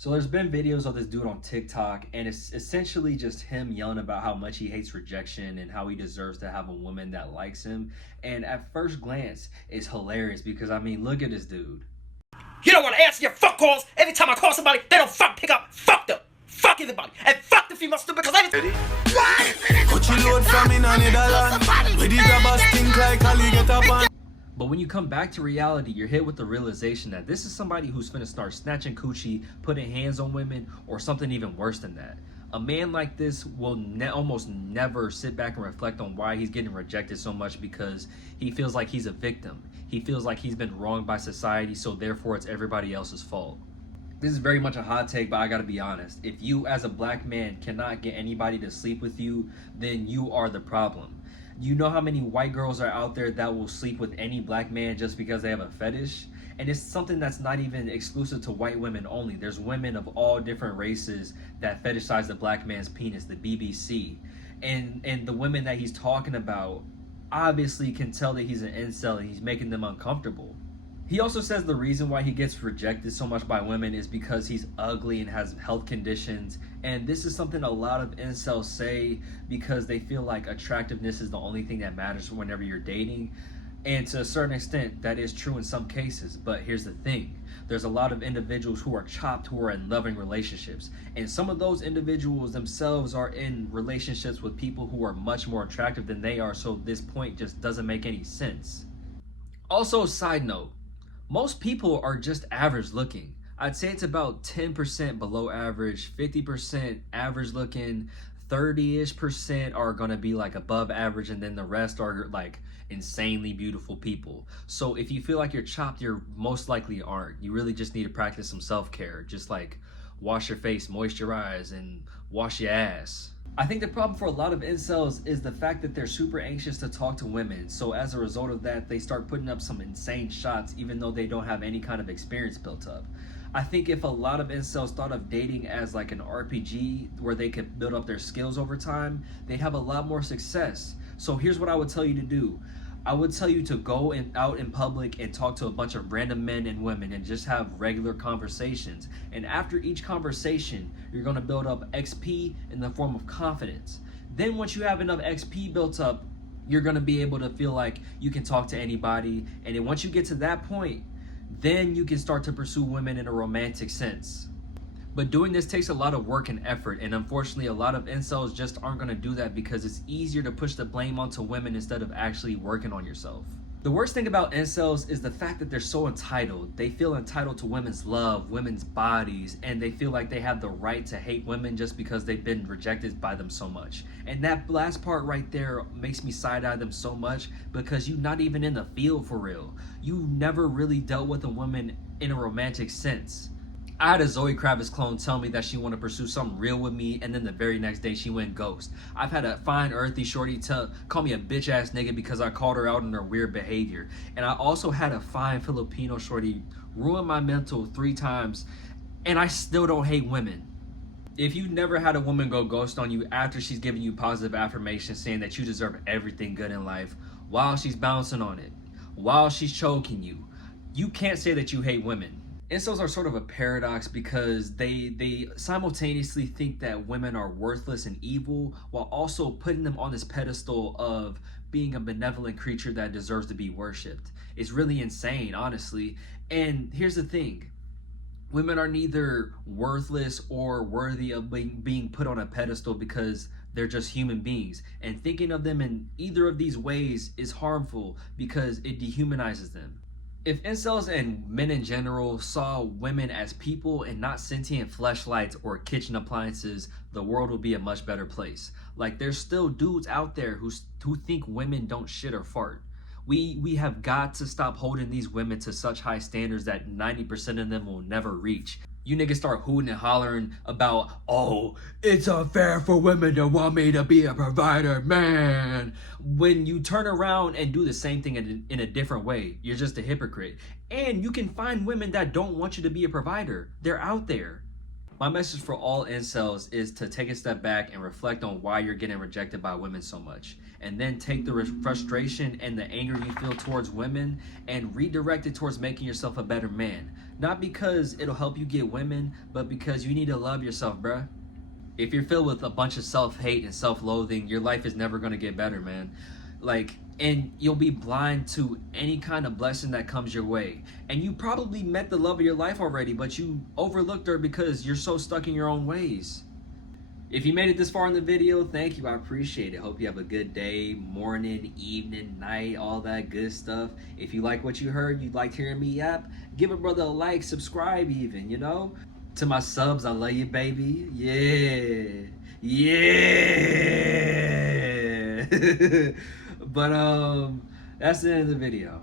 So there's been videos of this dude on TikTok, and it's essentially just him yelling about how much he hates rejection and how he deserves to have a woman that likes him. And at first glance, it's hilarious because I mean, look at this dude. You don't want to answer your fuck calls. Every time I call somebody, they don't fuck pick up. Fuck them. Fuck everybody. And fuck the female stupid because everything. But when you come back to reality, you're hit with the realization that this is somebody who's finna start snatching coochie, putting hands on women, or something even worse than that. A man like this will almost never sit back and reflect on why he's getting rejected so much because he feels like he's a victim. He feels like he's been wronged by society, so therefore it's everybody else's fault. This is very much a hot take, but I gotta be honest. If you as a black man cannot get anybody to sleep with you, then you are the problem. You know how many white girls are out there that will sleep with any black man just because they have a fetish? And it's something that's not even exclusive to white women only. There's women of all different races that fetishize the black man's penis, the BBC. And the women that he's talking about obviously can tell that he's an incel and he's making them uncomfortable. He also says the reason why he gets rejected so much by women is because he's ugly and has health conditions. And this is something a lot of incels say because they feel like attractiveness is the only thing that matters whenever you're dating. And to a certain extent, that is true in some cases. But here's the thing. There's a lot of individuals who are chopped who are in loving relationships. And some of those individuals themselves are in relationships with people who are much more attractive than they are. So this point just doesn't make any sense. Also, side note. Most people are just average looking. I'd say it's about 10% below average, 50% average looking, 30-ish% are gonna be like above average, and then the rest are like insanely beautiful people. So if you feel like you're chopped, you're most likely aren't. You really just need to practice some self-care. Just like wash your face, moisturize, and wash your ass. I think the problem for a lot of incels is the fact that they're super anxious to talk to women. So as a result of that, they start putting up some insane shots even though they don't have any kind of experience built up. I think if a lot of incels thought of dating as like an RPG where they could build up their skills over time, they'd have a lot more success. So here's what I would tell you to do. I would tell you to go out in public and talk to a bunch of random men and women and just have regular conversations. And after each conversation, you're going to build up XP in the form of confidence. Then once you have enough XP built up, you're going to be able to feel like you can talk to anybody. And then once you get to that point, then you can start to pursue women in a romantic sense. But doing this takes a lot of work and effort, and unfortunately a lot of incels just aren't going to do that because it's easier to push the blame onto women instead of actually working on yourself. The worst thing about incels is the fact that they're so entitled. They feel entitled to women's love, women's bodies, and they feel like they have the right to hate women just because they've been rejected by them so much. And that last part right there makes me side-eye them so much because you're not even in the field for real. You never really dealt with a woman in a romantic sense. I had a Zoe Kravitz clone tell me that she wanted to pursue something real with me, and then the very next day she went ghost. I've had a fine earthy shorty call me a bitch ass nigga because I called her out on her weird behavior. And I also had a fine Filipino shorty ruin my mental 3 times, and I still don't hate women. If you've never had a woman go ghost on you after she's giving you positive affirmations saying that you deserve everything good in life, while she's bouncing on it, while she's choking you, you can't say that you hate women. Incels are sort of a paradox because they simultaneously think that women are worthless and evil while also putting them on this pedestal of being a benevolent creature that deserves to be worshipped. It's really insane, honestly. And here's the thing. Women are neither worthless or worthy of being put on a pedestal because they're just human beings. And thinking of them in either of these ways is harmful because it dehumanizes them. If incels and men in general saw women as people and not sentient fleshlights or kitchen appliances, the world would be a much better place. Like, there's still dudes out there who think women don't shit or fart. We have got to stop holding these women to such high standards that 90% of them will never reach. You niggas start hooting and hollering about, oh, it's unfair for women to want me to be a provider, man. When you turn around and do the same thing in a different way, you're just a hypocrite. And you can find women that don't want you to be a provider. They're out there. My message for all incels is to take a step back and reflect on why you're getting rejected by women so much. And then take the frustration and the anger you feel towards women and redirect it towards making yourself a better man. Not because it'll help you get women, but because you need to love yourself, bruh. If you're filled with a bunch of self-hate and self-loathing, your life is never gonna get better, man. Like, and you'll be blind to any kind of blessing that comes your way. And you probably met the love of your life already, but you overlooked her because you're so stuck in your own ways. If you made it this far in the video, thank you. I appreciate it. Hope you have a good day, morning, evening, night, all that good stuff. If you like what you heard, you liked hearing me yap, give a brother a like, subscribe even, you know? To my subs, I love you, baby. Yeah. Yeah. But that's the end of the video.